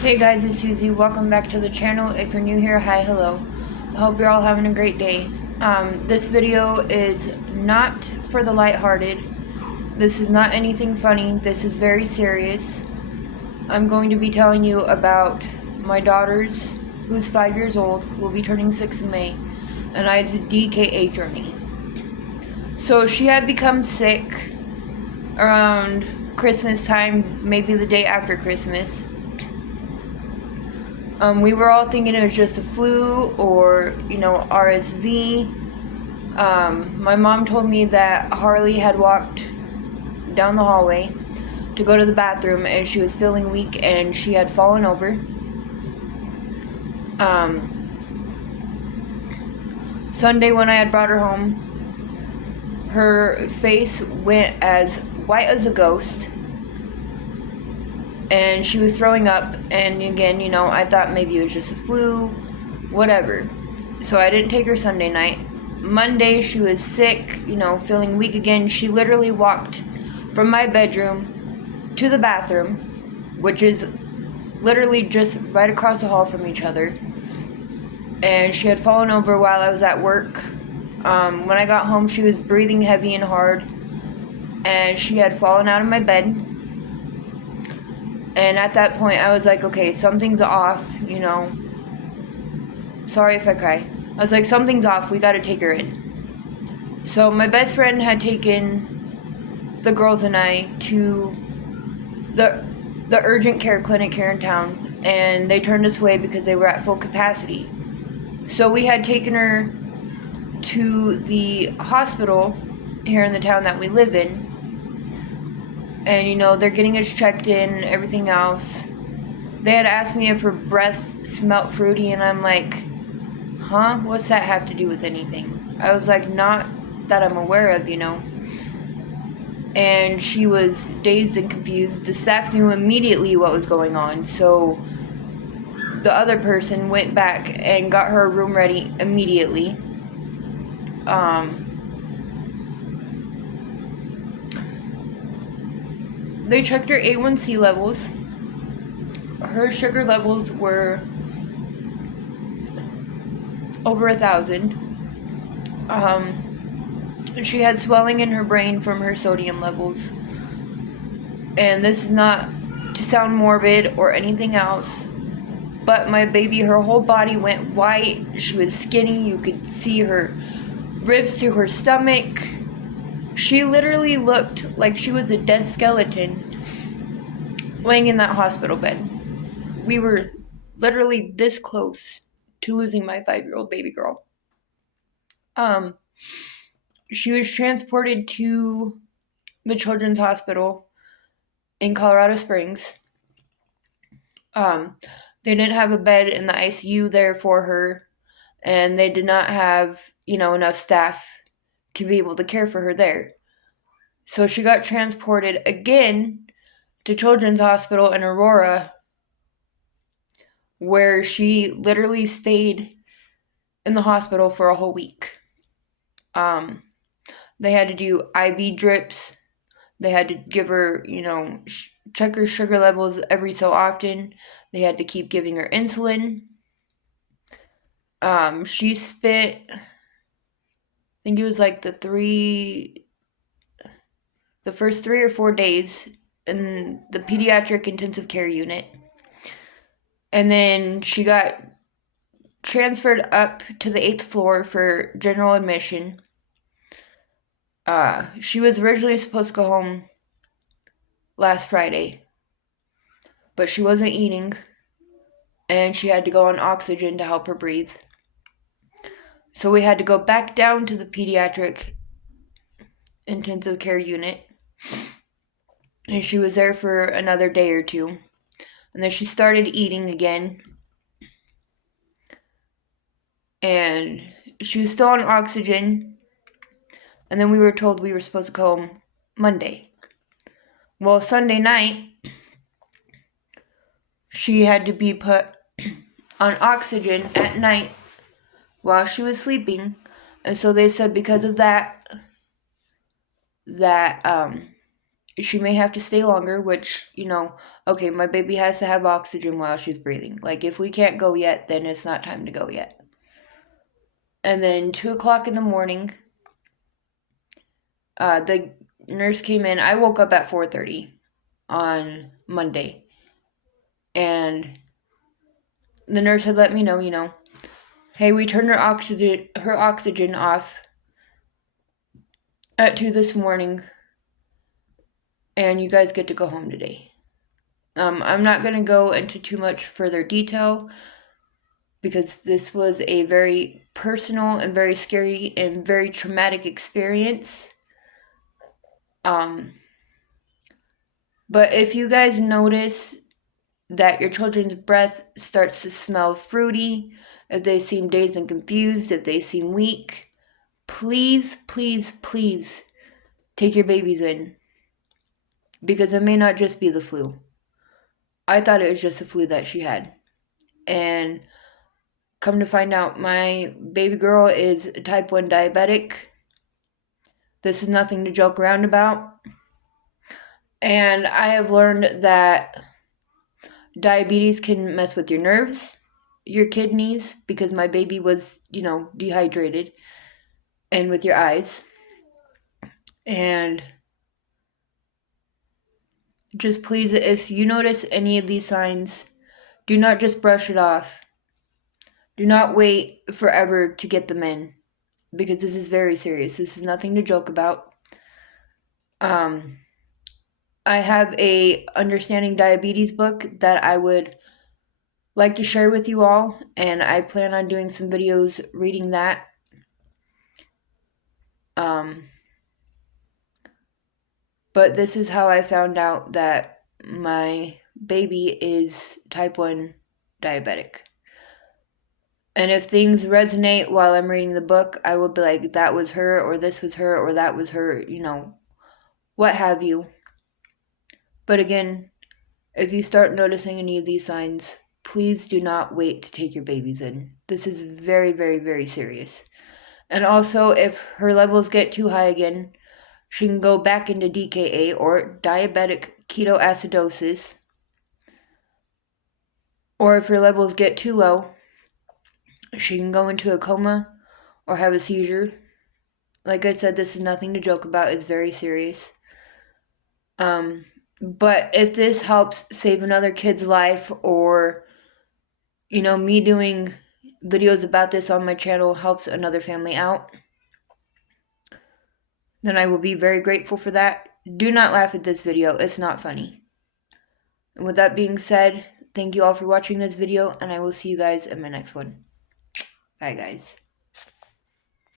Hey guys, it's Susie. Welcome back to the channel. If you're new here, hi, hello. I hope you're all having a great day. This video is not for the lighthearted. This is not anything funny. This is very serious. I'm going to be telling you about my daughter's, who's 5 years old, will be turning 6 in May, and I's DKA journey. So she had become sick around Christmas time, maybe the day after Christmas. We were all thinking it was just a flu or, RSV. My mom told me that Harley had walked down the hallway to go to the bathroom and she was feeling weak and she had fallen over. Sunday when I had brought her home, her face went as white as a ghost. And she was throwing up, and again, I thought maybe it was just a flu, whatever. So I didn't take her Sunday night. Monday, she was sick, feeling weak again. She literally walked from my bedroom to the bathroom, which is literally just right across the hall from each other. And she had fallen over while I was at work. When I got home, she was breathing heavy and hard, and she had fallen out of my bed. And at that point, I was like, okay, something's off, Sorry if I cry. I was like, something's off. We got to take her in. So my best friend had taken the girls and I to the urgent care clinic here in town. And they turned us away because they were at full capacity. So we had taken her to the hospital here in the town that we live in. And, they're getting us checked in, everything else. They had asked me if her breath smelled fruity, and I'm like, huh? What's that have to do with anything? I was like, not that I'm aware of, And she was dazed and confused. The staff knew immediately what was going on, so the other person went back and got her room ready immediately. They checked her A1C levels. Her sugar levels were over 1,000. She had swelling in her brain from her sodium levels. And this is not to sound morbid or anything else, but my baby, her whole body went white. She was skinny. You could see her ribs to her stomach. She literally looked like she was a dead skeleton laying in that hospital bed. We were literally this close to losing my 5-year-old baby girl. She was transported to the Children's Hospital in Colorado Springs. They didn't have a bed in the ICU there for her, and they did not have, enough staff to be able to care for her there. So she got transported again to Children's Hospital in Aurora, where she literally stayed in the hospital for a whole week. They had to do IV drips. They had to give her, check her sugar levels every so often. They had to keep giving her insulin. She spent, I think it was like the first 3 or 4 days in the pediatric intensive care unit. And then she got transferred up to the 8th floor for general admission. She was originally supposed to go home last Friday, but she wasn't eating, and she had to go on oxygen to help her breathe. So we had to go back down to the pediatric intensive care unit, and she was there for another day or two. And then she started eating again, and she was still on oxygen. And then we were told we were supposed to go home Monday. Well, Sunday night, she had to be put on oxygen at night while she was sleeping. And so they said because of that She may have to stay longer, which, okay, my baby has to have oxygen while she's breathing. Like, if we can't go yet, then it's not time to go yet. And then 2 o'clock in the morning, the nurse came in. I woke up at 4:30 on Monday. And the nurse had let me know, hey, we turned her oxygen off at 2 this morning, and you guys get to go home today. I'm not going to go into too much further detail because this was a very personal and very scary and very traumatic experience. But if you guys notice that your children's breath starts to smell fruity, if they seem dazed and confused, if they seem weak, please, please, please take your babies in, because it may not just be the flu. I thought it was just the flu that she had. And come to find out, my baby girl is type 1 diabetic. This is nothing to joke around about. And I have learned that diabetes can mess with your nerves, your kidneys, because my baby was, dehydrated, and with your eyes. And just please, if you notice any of these signs, do not just brush it off. Do not wait forever to get them in, because this is very serious. This is nothing to joke about. I have a understanding diabetes book that I would like to share with you all, and I plan on doing some videos reading that. But this is how I found out that my baby is type 1 diabetic. And if things resonate while I'm reading the book, I will be like, that was her, or this was her, or that was her, what have you. But again, if you start noticing any of these signs, please do not wait to take your babies in. This is very, very, very serious. And also, if her levels get too high again, she can go back into DKA, or diabetic ketoacidosis. Or if her levels get too low, she can go into a coma or have a seizure. Like I said, this is nothing to joke about. It's very serious. But if this helps save another kid's life, or, me doing videos about this on my channel helps another family out, then I will be very grateful for that. Do not laugh at this video. It's not funny. And with that being said, thank you all for watching this video, and I will see you guys in my next one. Bye, guys.